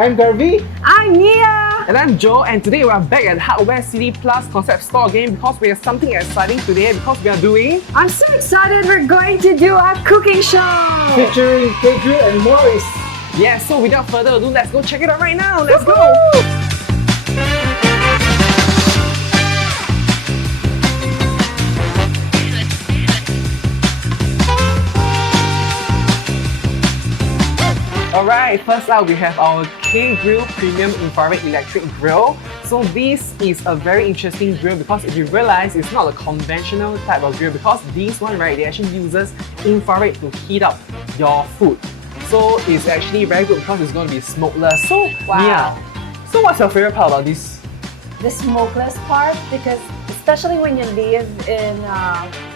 I'm Garvie. I'm Nia. And I'm Joe, and today we are back at Hardwarecity-Plus concept store again because we have something exciting today because we are doing... I'm so excited, we're going to do a cooking show! Featuring Kettle and Morries. Yeah, so without further ado, let's go check it out right now. Let's go! Alright, first up we have our K-Grill Premium Infrared Electric Grill. So this is a very interesting grill because if you realize it's not a conventional type of grill because this one, right, they actually uses infrared to heat up your food. So it's actually very good because it's going to be smokeless. So Wow. yeah. So what's your favorite part about this? The smokeless part, because especially when you live in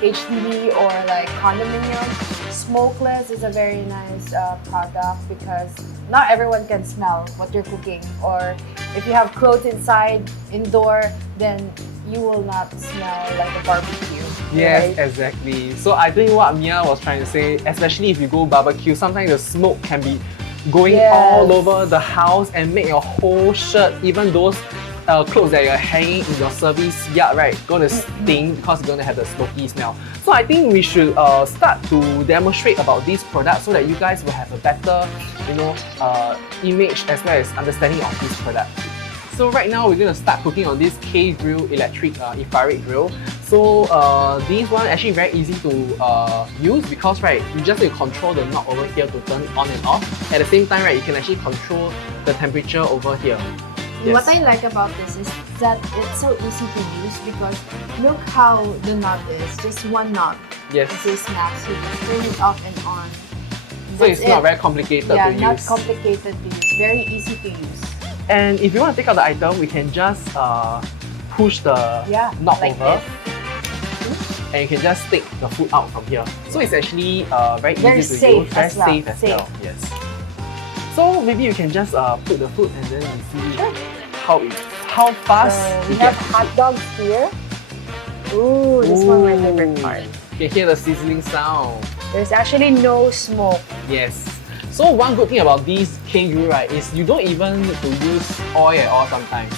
HDB or like condominium, smokeless is a very nice product because not everyone can smell what you're cooking, or if you have clothes inside, indoor, then you will not smell like a barbecue. Yes, right? exactly. So I think what Mia was trying to say, especially if you go barbecue, sometimes the smoke can be going all over the house and make your whole shirt, even those clothes that you're hanging in your service yard, right, gonna stink because it's gonna have the smoky smell. So I think we should start to demonstrate about this product so that you guys will have a better, image as well as understanding of this product. So right now we're gonna start cooking on this K-Grill electric infrared grill. So this one actually very easy to use because, right, you just need to control the knob over here to turn it on and off. At the same time, right, you can actually control the temperature over here. Yes. What I like about this is that it's so easy to use because look how the knob is, just one knob. Yes. It says max, so you just turn it off and on. So it's not very complicated to use. Yeah, not complicated to use, very easy to use. And if you want to take out the item, we can just push the knob like over. This. And you can just take the food out from here. So it's actually very easy to safe use, very as well. safe as well. Yes. So maybe you can just put the food and then we see how fast So we have hot dogs here. Ooh, this one my favorite part. You can hear the sizzling sound. There's actually no smoke. Yes. So one good thing about this K-Grill, right, is you don't even need to use oil at all sometimes.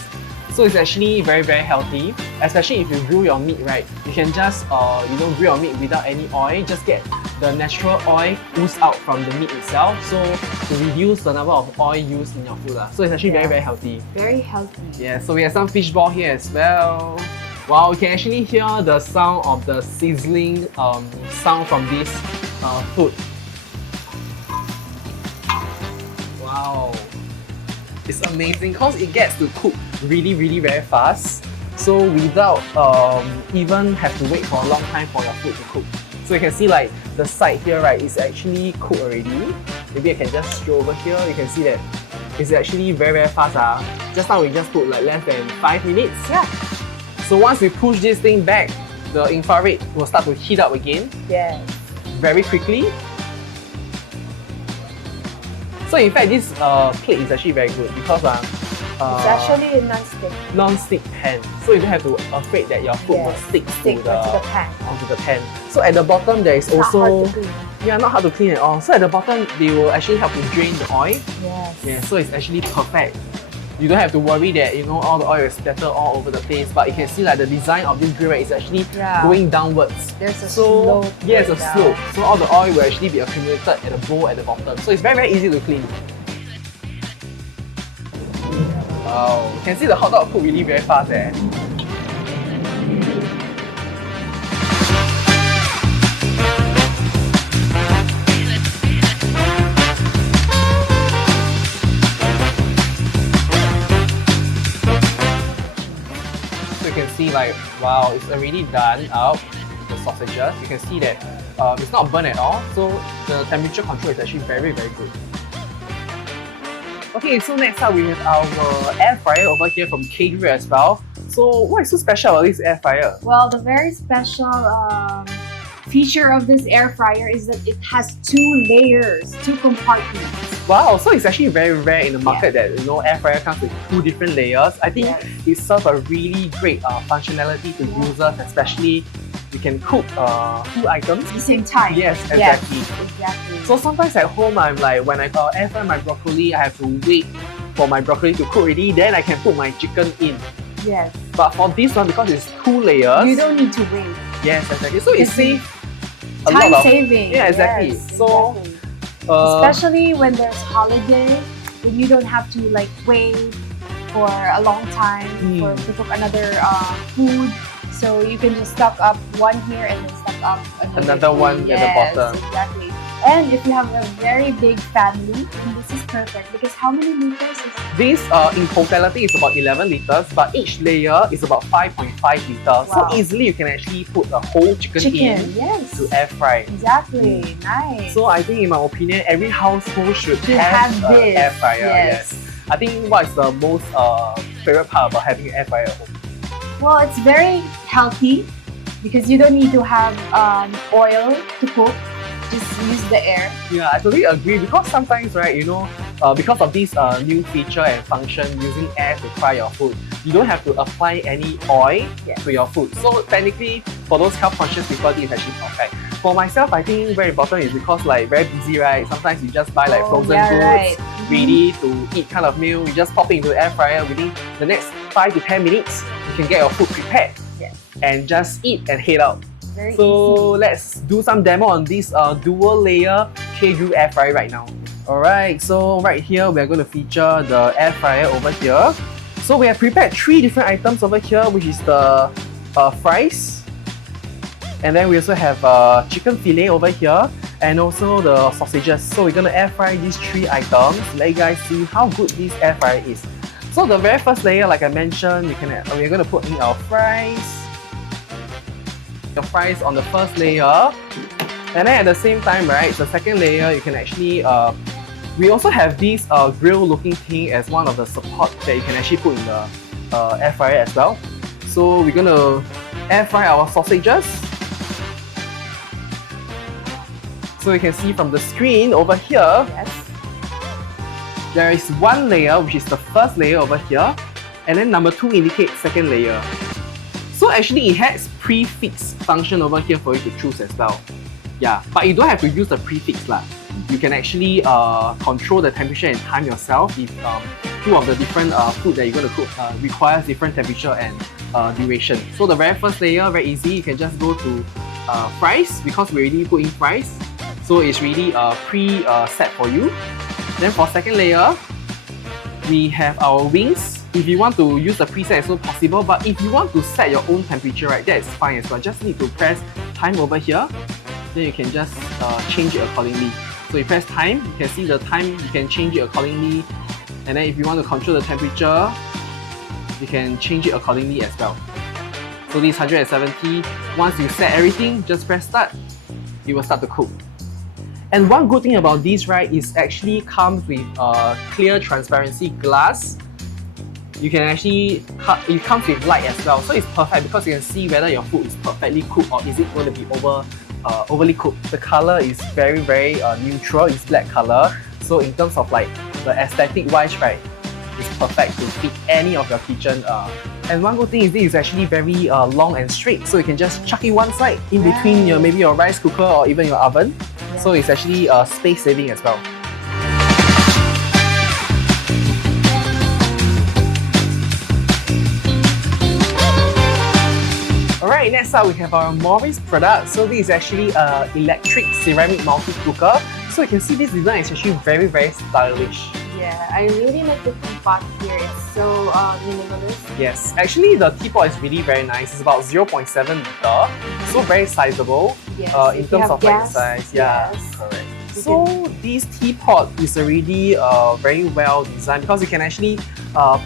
So it's actually very, very healthy, especially if you grill your meat, right? You can just grill your meat without any oil, just get the natural oil oozed out from the meat itself, so to reduce the number of oil used in your food. So it's actually very, very healthy. Very healthy. Yeah, so we have some fish ball here as well. Wow, you can actually hear the sound of the sizzling sound from this food. Wow, it's amazing because it gets to cook really, really very fast. So without even have to wait for a long time for your food to cook. So you can see like the side here, right, is actually cooked already. Maybe I can just scroll over here. You can see that it's actually very, very fast. Just now we just put like less than 5 minutes. Yeah. So once we push this thing back, the infrared will start to heat up again. Yes. Very quickly. So in fact, this plate is actually very good because It's actually a non-stick. non-stick pan, so you don't have to afraid that your food will stick onto the pan. So at the bottom there is It's also not hard to clean. yeah, not hard to clean at all. So at the bottom they will actually help to drain the oil. Yes. Yeah, so it's actually perfect. You don't have to worry that all the oil is scattered all over the place, but you can see like the design of this grill, right, is actually going downwards. There's a slope. Yeah, it's a going slope. down. So all the oil will actually be accumulated at the bowl at the bottom. So it's very, very easy to clean. Wow, you can see the hot dog cook really very fast eh. So you can see like, wow, it's already done out, the sausages. You can see that it's not burnt at all. So the temperature control is actually very, very good. Okay, so next up we have our air fryer over here from K-Grill as well. So what is so special about this air fryer? Well, the very special feature of this air fryer is that it has 2 layers, 2 compartments. Wow, so it's actually very rare in the market that air fryer comes with 2 different layers. I think it serves a really great functionality to users, especially you can cook 2 items at the same time. Yes, exactly. Yes, exactly. So sometimes at home, I'm like, when I air fry my broccoli, I have to wait for my broccoli to cook already, then I can put my chicken in. Yes. But for this one, because it's 2 layers, You don't need to wait. yes, exactly. So it saves a Time lot of saving. yeah, exactly. Yes, So exactly. uh, Especially when there's holiday, when you don't have to like wait for a long time to cook another food. So you can just stock up one here and then stock up Another one at the bottom. Exactly. And if you have a very big family, then this is perfect because how many liters is this in totality is about 11 liters, but each layer is about 5.5 liters. Wow. So easily you can actually put a whole chicken in yes. to air fry. Exactly. Nice. So I think in my opinion, every household should To have have an this. air fryer. Yes. I think what is the most favorite part about having an air fryer at home? Well, it's very healthy because you don't need to have oil to cook. Just use the air. Yeah, I totally agree because sometimes, right, you know, because of this new feature and function using air to fry your food, you don't have to apply any oil to your food. So technically, for those health conscious people, it's actually perfect. For myself, I think very important is because like very busy, right? Sometimes you just buy like frozen goods, ready to eat kind of meal. You just pop it into the air fryer within the next 5 to 10 minutes. You can get your food prepared and just eat and head out. Very So let's do some demo on this dual layer K-Grill air fryer right now. Alright, so right here we're going to feature the air fryer over here. So we have prepared 3 different items over here, which is the fries, and then we also have chicken fillet over here, and also the sausages. So we're going to air fry these 3 items. Let you guys see how good this air fryer is. So the very first layer, like I mentioned, we're going to put in our fries. The fries on the first layer, and then at the same time, right, the second layer you can actually we also have this grill looking thing as one of the support that you can actually put in the air fryer as well. So we're gonna air fry our sausages. So you can see from the screen over here, there is 1 layer, which is the first layer over here, and then number 2 indicates second layer. So actually it has prefix function over here for you to choose as well. Yeah, but you don't have to use the prefix lah. You can actually control the temperature and time yourself if 2 of the different food that you're going to cook requires different temperature and duration. So the very first layer, very easy, you can just go to fries because we already put in fries. So it's really pre-set for you. Then for second layer, we have our wings. If you want to use the preset, it's also possible, but if you want to set your own temperature, right, that is fine as well. Just need to press time over here, then you can just change it accordingly. So you press time, you can see the time, you can change it accordingly, and then if you want to control the temperature, you can change it accordingly as well. So this 170, once you set everything, just press start, it will start to cook. And one good thing about this, right, is actually comes with clear transparency glass. You can actually it comes with light as well, so it's perfect because you can see whether your food is perfectly cooked or is it going to be overly cooked. The color is very neutral, it's black color, so in terms of like the aesthetic wise, right, it's perfect to fit any of your kitchen. And one good thing is this is actually very long and straight, so you can just chuck it one side in between your maybe your rice cooker or even your oven. So it's actually space saving as well. Alright, next up we have our Morries product. So this is actually an electric ceramic multi-cooker. So you can see this design is actually very stylish. Yeah, I really like the teapot here. It's so minimalist. Yes, actually the teapot is really very nice. It's about 0.7 liter, so very sizable in terms of like the size. Yeah, correct. So this teapot is already very well designed because you can actually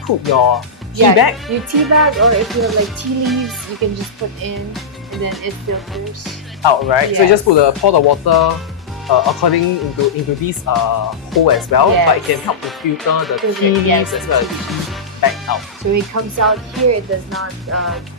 put your tea bag. Your tea bag, or if you have like tea leaves, you can just put in and then it filters out, right? So you just pour the water according into this hole as well, but it can help to filter the tea leaves as well as tea bag out. So it comes out here, it does not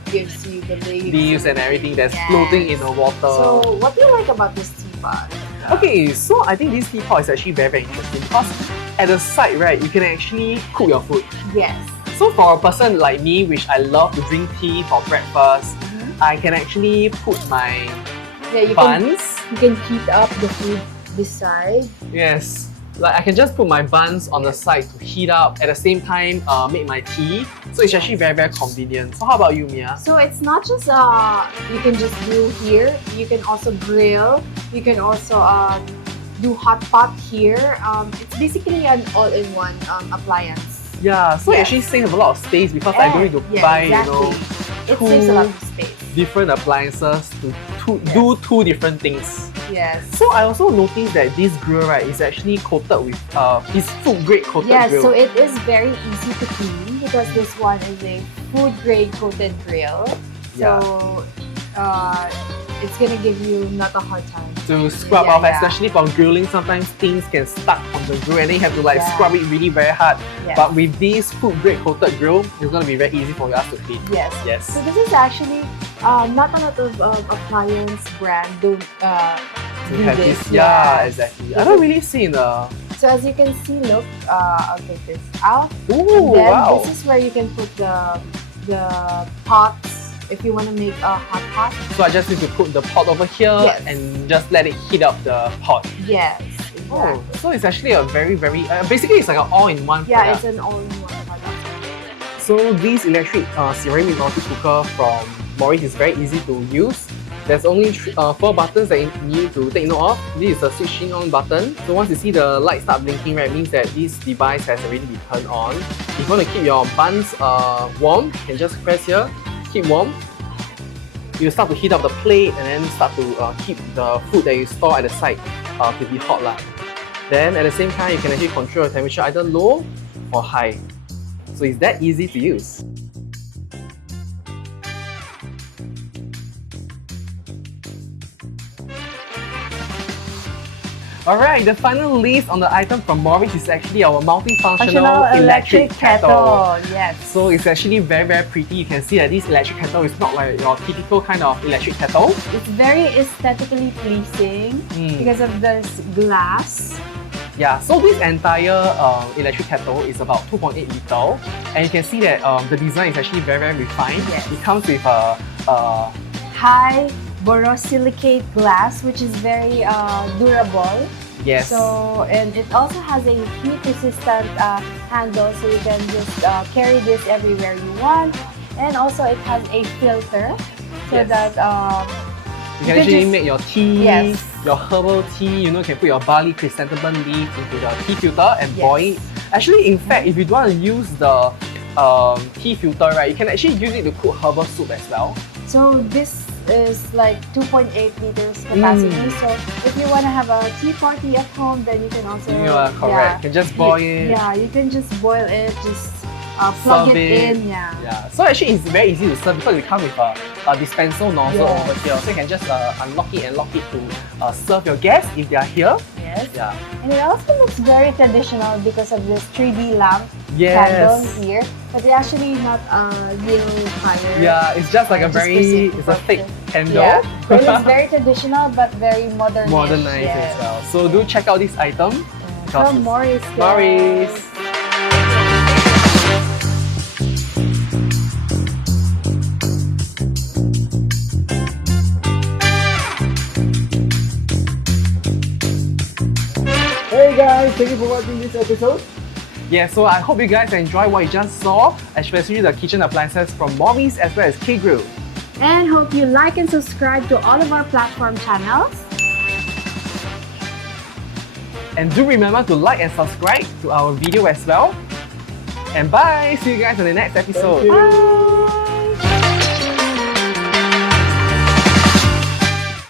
gives you the leaves and everything that's floating in the water. So what do you like about this teapot? Okay, so I think this teapot is actually very interesting because at the side, right, you can actually cook your food. Yes. So for a person like me, which I love to drink tea for breakfast, I can actually put my buns. You can heat up the food this side. Yes. Like I can just put my buns on the side to heat up, at the same time make my tea. So it's actually very convenient. So how about you, Mia? So it's not just you can just do here. You can also grill. You can also do hot pot here. It's basically an all-in-one appliance. Yeah, so it Yes. actually saves a lot of space because I don't need to buy, exactly. It saves a lot of space. different appliances to do two different things. Yes. So I also noticed that this grill, right, is actually coated with is food grade coated Yes, grill. so it is very easy to clean because this one is a food grade coated grill. So it's gonna give you not a hard time to scrub Yeah, off, yeah. especially for grilling, sometimes things can stuck on the grill and then you have to like Yeah. scrub it really very hard. Yes. But with this food grade coated grill, it's gonna be very easy for us to clean. Yes. Yes. So this is actually not a lot of appliance brand do To have this. this, yeah, Yes. exactly. I don't really see in the. So as you can see, look, I'll take this out. Ooh, Then wow. this is where you can put the pots if you want to make a hot pot. So I just need to put the pot over here Yes. and just let it heat up the pot. Yes. Oh, Exactly. so it's actually a very basically it's like an all-in-one Yeah, product. it's an all-in-one product. So this electric ceramic multi-cooker from Morries is very easy to use. There's only 4 buttons that you need to take note of. This is the switching on button. So once you see the light start blinking, right, it means that this device has already been turned on. If you want to keep your buns warm, you can just press here, keep warm. You start to heat up the plate and then start to keep the food that you store at the side to be hot lah. Then at the same time, you can actually control your temperature either low or high. So it's that easy to use. Alright, the final list on the item from Morries is actually our multifunctional electric kettle. Yes. So it's actually very pretty. You can see that this electric kettle is not like your typical kind of electric kettle. It's very aesthetically pleasing because of this glass. Yeah, so this entire electric kettle is about 2.8 liter, and you can see that the design is actually very refined. Yes. It comes with a High borosilicate glass, which is very durable. yes. So, and it also has a heat resistant handle, so you can just carry this everywhere you want. And also it has a filter so Yes. that you can actually make your tea, Yes. your herbal tea, you know, you can put your barley chrysanthemum leaf into the tea filter and Yes. boil it. Actually, in fact, if you don't want to use the tea filter, right, you can actually use it to cook herbal soup as well. So this is like 2.8 liters capacity. So if you want to have a tea party at home, then you can also You are correct. You can just boil it. Yeah, you can just boil it, just plug Serve it it. in. Yeah. Yeah, so actually it's very easy to serve because it comes with a dispenser nozzle Yes. over here. So you can just unlock it and lock it to serve your guests if they are here. Yes. Yeah. And it also looks very traditional because of this 3D lamp Yes. candle here. But it's actually not a real fire. Yeah, it's just like a Just very, for it's a thick safety candle. Yeah. But it's very traditional but very modern. Modernized as well. So do check out this item. because From it's Morries. Morries. Hey guys, thank you for watching this episode. Yeah, so I hope you guys enjoy what you just saw, especially the kitchen appliances from Morries as well as K-Grill. And hope you like and subscribe to all of our platform channels. And do remember to like and subscribe to our video as well. And bye! See you guys in the next episode. Thank you. Bye!